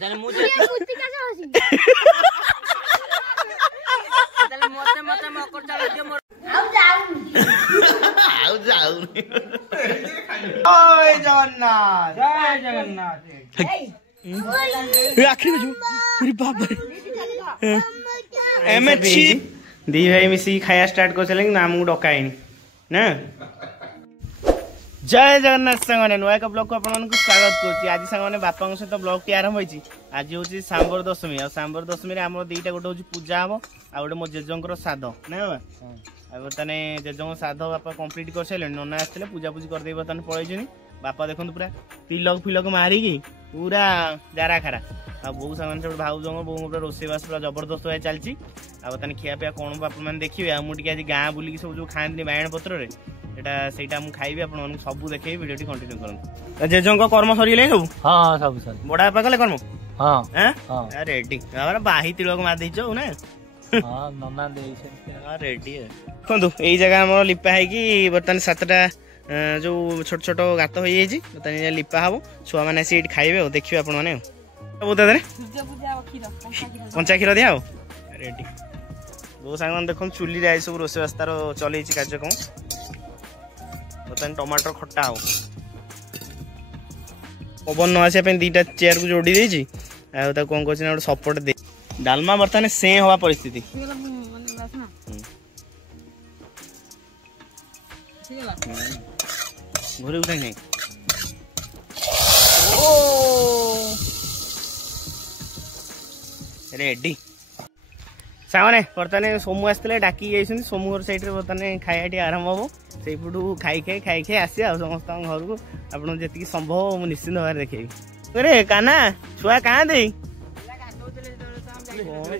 ତାହେଲେ ମୁଁ ଯେ ତାହେଲେ ମତେ ମକର ଚାଲ ଦିଅ ମୋର ଆଉ ଯାଉନି ଜୟ ଜଗନ୍ନାଥ ଜୟ ଜଗନ୍ନାଥ आखिर में मेरी बाप एमएचसी दी भाई मिसी खाया स्टार्ट कर चलेंगे नाम को डकाइनी ना जय जगन्नाथ सांगने नुआ एक ब्लॉग को अपन को स्वागत करछि। आज सांगने बापा सहित ब्लॉग टी आरंभ होइछि। आज होछि सांबर दशमी आ सांबर दशमी रे हमर दीटा गोटे होछि पूजा हबो आ गोटे मो जेजंकर साध ना बाबा आ तने जेजंकर साध बापा कंप्लीट कर सैले नना आस्ते पूजा पूजी कर देबो तने पळै जनी बापा देखो पूरा तिलक फिलक मारिकी पूरा जारा खारा आ बो सामान सब भाउज बो पूरा रोसेबास पूरा जबरदस्त भाई चलची आ तने खिया पिया कोन बापा मान देखिबे आ मु टिके आज गां बुली सब जो खांती बायण पत्र रे एटा सेटा मु खाइबे आपन मन सब देखे वीडियो टी कंटिन्यू करन। जेजंक कर्म सरीले सब हां सब सर बडा बापा कले कर्म हां हां रेडी हमरा बाही तिलक मार देइछो ना हां नना देइछे हां रेडी है कोंदु एई जगह हमर लिपा है कि बर्तन सातटा जो छोट छोट गात हो लिपा हम छुआ मैंने सीट खाइबे देखिए आपण मैंने कंचा क्षीर दिया रेडी बो सांग देख चुली सब रोषेबास तार चल कार्यक्रम बर्तमान टमाटर खट्टा हो पवन न आसा दीटा चेयर को जोड़ी देती कौन कर सपोर्ट दे डालमा बर्तमान से हवा परिस्थिति घरे उठा नहीं रेडी सामने बर्तमान सोमू आसते डाकी सोमू घर सैड बर्तमान खाया आरंभ हम से पटू खाई खाई आस समस्त घर को आप जी संभव मुझे निश्चिंत भाव देखी अरे काना छुआ कहाँ दे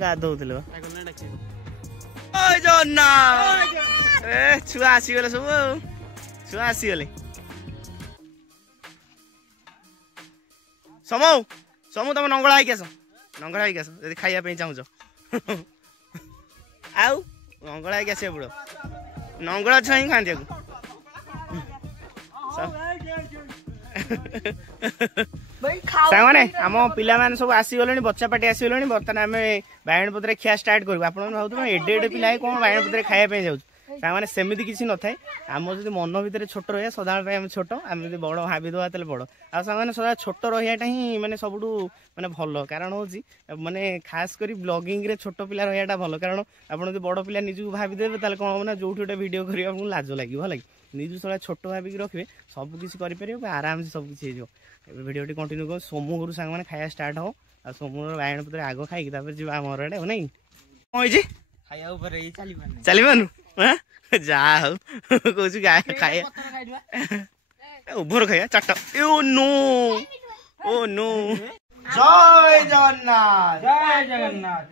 गाधौले छुआ आसीगले सब छुआ आसीगले समू समू तुम नंगला है आस नंगला है आस यदि खाइबा चाहूच आउ नंगला है आस बुड़ नंगला छुआ ही खाती सामने आम पिला मान सब आसीगले बच्चा पार्टी आसीगले बर्तमान आम बायण पत्र खिया स्टार्ट करूँ आप भाव एडे एडे पिला कौन बायण पत्र खायापी जाऊँ सामने सेमती किसी न थाए आम जो मन भितर छोट रहा सदा आम छोट आम जो बड़ भाविदवा तेल बड़ आ सदा छोट रहा ही माने सबुठू माने भल कारण हूँ माने खास कर ब्लॉगिंग रे छोट पिला रहा भल कारण आप बड़ पिला निजू भाविदेवे ताले कौन हम ना जो गोटे वीडियो करेंगे आपको लाज लगे भल निजू सदा छोट भाविक रखिए सब किसी करेंगे आराम से सब किसी हो वीडियो कंटिन्यू कर सोमू घर सांग मैंने खाया स्टार्ट हो आ सोमू बायण पत्र आग खाई जी आमर आड़े हो नहीं चली पानु जा कौन खाया उभर खाया चाट ओ नो जय जगन्नाथ जय जगन्नाथ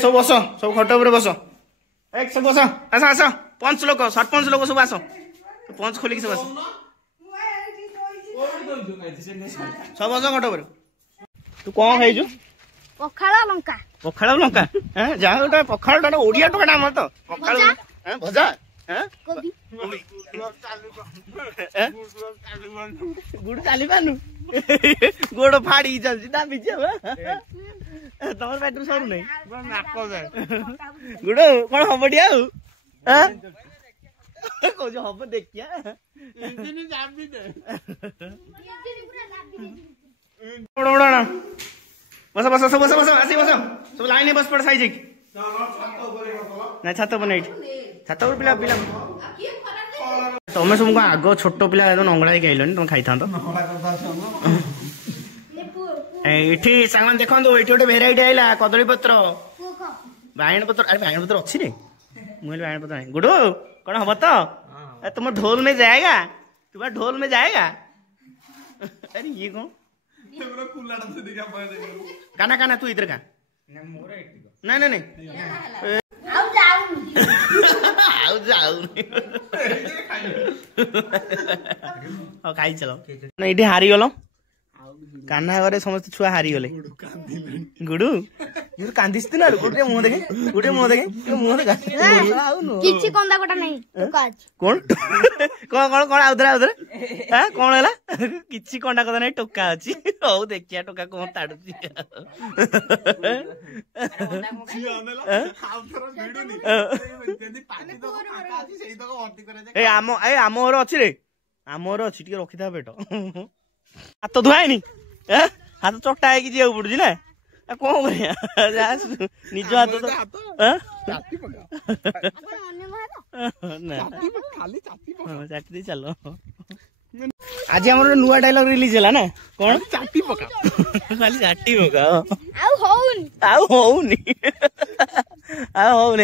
सब बस सब खट उपर बस एक सब बस आस आस पंच लोक सरपंच लोक सब आस पंच खोलिक सब आस सब बस खट उपर तू कौन खाइजु पखाड़ लंका पखाड़ लंका हां जा गोटे पखाड़ गोटे ओडिया टोका हमर तो पखाड़ हां भजा हां कोबी गुड़ चाली पानु गोड़ फाड़ी चल दा बिजे तमर बैटरी सरू नहीं नाको जाए गुड़ कौन हम बढ़िया हां को जो हम देखिया इंजन जाबी दे बड़ा बड़ा ना बस बस बस बस बस आसी बस सब लाइन बस पड़ साइज ना छात पर नहीं छात पर पिला पिला तुम सब आग छोट पिला नंगला खाइल तुम खाई था ये सांग देखो ये गोटे भेराइटी आईला कदली पत्र बायण पत्र अरे बायण पत्र अच्छी रे मुझे बायण पत्र नहीं गुडू कौन हम तो तुम ढोल में जाएगा तुम्हारा ढोल में जाएगा अरे ये कौन काना काना तू इधर का नहीं नहीं नहीं खाई चलो ये हारी गल कान्हा घरे समस्त छुआ हारी गले गुडू ये कांदिस ना गोटे मुंह देखे मुंह देखा किछि कंदा कोटा नहीं काज कौन कौन कौन कौन आउदरा हां कौन हैला किछि कंडा कदा नहीं टोका अछि ओ देखिया टोका कोन ताडुची ए आम घर अछि रे आम घर अछि टिके रखि था बेट हाथ धुआनी हाथ चटा है जीव पड़ू ना कौन कर निज हाथ तो चाटी दे चलो आज आम नुआ डायलॉग रिलीज है ना कौन चाटी पका खाली चाटी पका होनी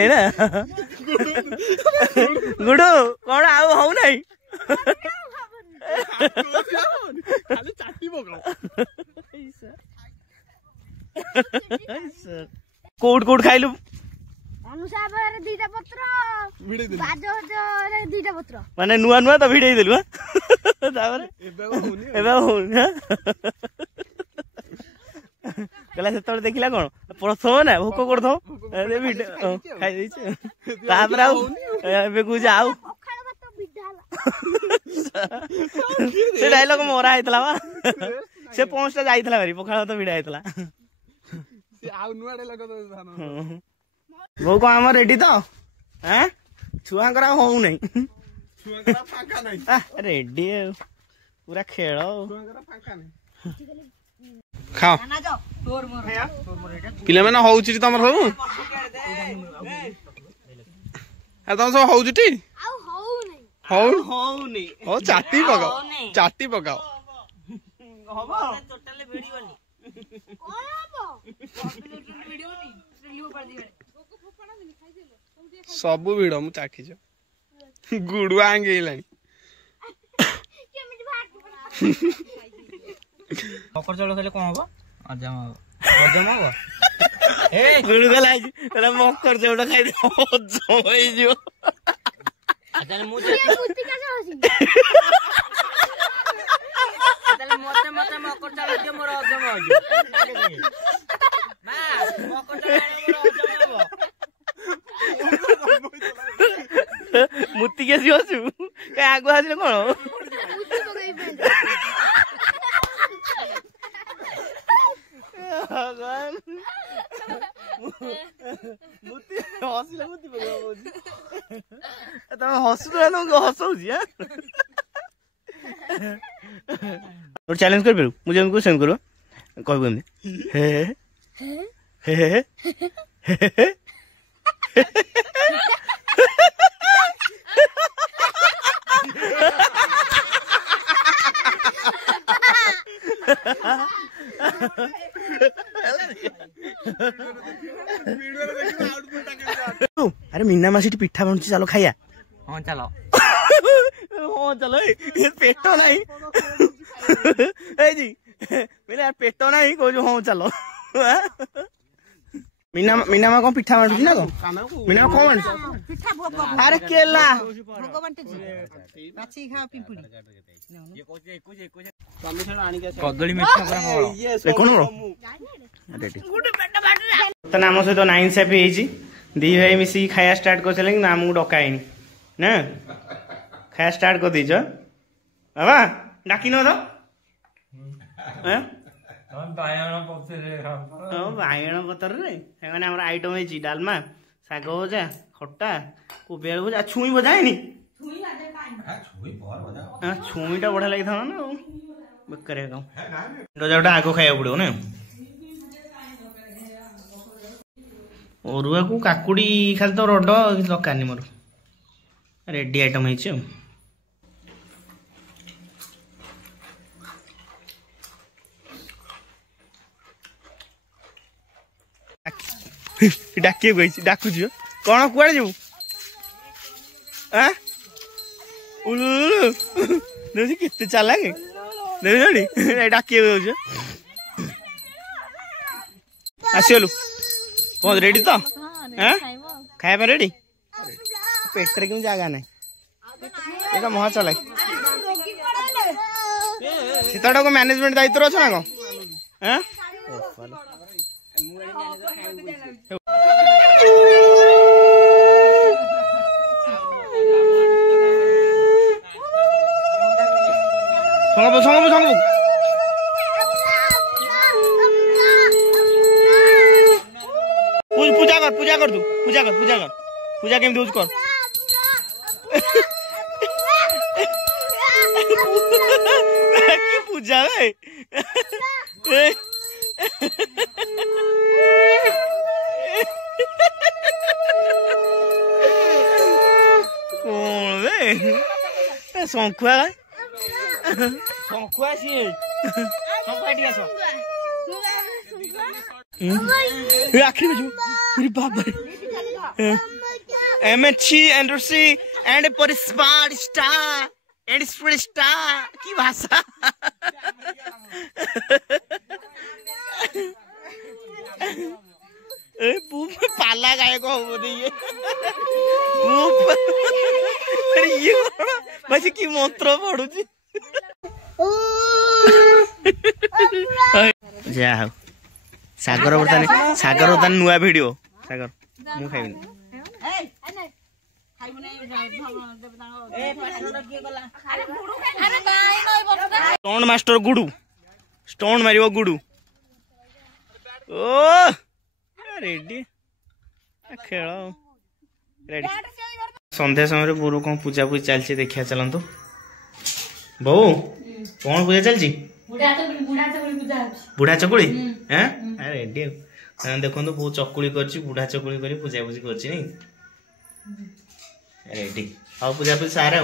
ना गुडू कौन आउ हो नहीं कोड कोड खाइलु अनुसार रे दीटा पत्र भिडे देलु बाजो रे दीटा पत्र माने नुआ नुआ तो भिडे देलु ताबरे एबे होनी कला से तोड़ देखिला कोन प्रथम ना भोक करथो ए भिडे खाइ दै छै ताबरे आउ एबे कु जाउ से डायलॉग मोरा आइतला बा से पहुंचता जाइतला भारी पखाळ तो भिडा आइतला से आउ नुआ डायलॉग तो धान वो को हम रेडी तो हैं छुआ करा हो नहीं छुआ करा फाका नहीं रेडी पूरा खेलो छुआ करा फाका नहीं खाओ ना जो तोर मोर पिले माने होउची तमर सब आ तम सब होउची हो चाटी पकाओ हबो टोटली वीडियो नी कोन हबो वीडियो नी रिलीव कर दिबे सब वीडियो मु चाखी छ गुडुआ आंगेलानी मकर चाउल खेले कोन हबो अजम हबो ए गुडु गला तरा मकर चाउल खाइ दे अजम होई जो ताले मुते मते मकर चाउल दियो मोर अजम हो जो ना मकर चाउल मोर अजम हबो मुती के सियोसु के आगु आसिले कोन भगवान मुती हसिले मुती पगो तम हसु तो हसौजी हां और चैलेंज कर पेरु मुझे उनको सेंड करो कहबो हे हे हे अरे मीना मासी पिठा बनची चलो खाइया हां चलो हां चलो पेट नहीं ए जी मेरे पेट नहीं को हां चलो मीना मीना मा कौन पिठा बांटुची ना को मीना कौन पिठा भोग अरे केला भोग बांटुची माछी खा पिंपुड़ी ये कोजे कदली मिठा पूरा हो ए कोन रो गुड पेट बांट त नाम से तो नाइन सेफ हेजी दी भाई मिसी खाया स्टार्ट कर चलेंगे नाम को डकाइनी ना खाया स्टार्ट कर दीजो बाबा डाकी न तो हैं बायण पतर रे हेने हमर आइटम हेची डालमा साग भजा खट्टा कोबेल भजा छुई बजाएनी छुई बाजे काई हां छुई पर बजा हां छुईटा बढा लागि था ना बकरे गाँव डोजाटा आगो खाया पड़ो ना अरुआ को काकुड़ी खाली तो रड दरकार नहीं मोर रेडी आइटम है डाकिए गई डाकुच कौन कुआड़े जीव देखी केते चला के डाकिए आसलु कौन रेडी तो खाया रेडी पेट क्यों जगह ना महा चला सीता को मैनेजमेंट दायित्व अच्छा ना कौन हाँ संग पूजा कर तू पूजा केमती होच कर की पूजा वे कौन वे शंखुआ ଶଙ୍ଖୁଆ ସିଏ ଶଙ୍ଖୁଆ ଟିକେ ଆସ आखिर में जो मेरी बाबा एमएचसी एंडरसी एंड परिस्पार स्टार एंड स्प्रिट स्टार की भाषा ए बूम पाला गायक हो बोले ये ये बस की मंत्र पढ़ू जी जा हो सागर बर्तन नुआ वीडियो सागर मु खाइबिनी स्टोन मास्टर गुडू स्टोन मारियो गुडू ओ रेडी खेल रेडी संध्या समय बोर कौन पूजा पूजा चलती देखिया चलतु बो कौन पूजा चलती बुढ़ा चकुड़ी हैं रेडी देखो बो चकुड़ी कर बुढ़ा चकुड़ी कर पूजा पूजी कर रेडी आ पूजा पूजी सारे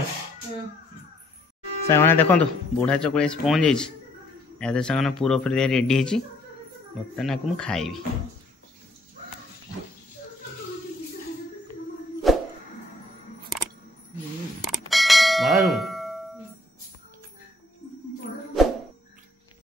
मैंने देखो बुढ़ा चकुड़ी पहुँच जाए से पूरा फिर रेडी है बर्तमान को खाइबी बाहर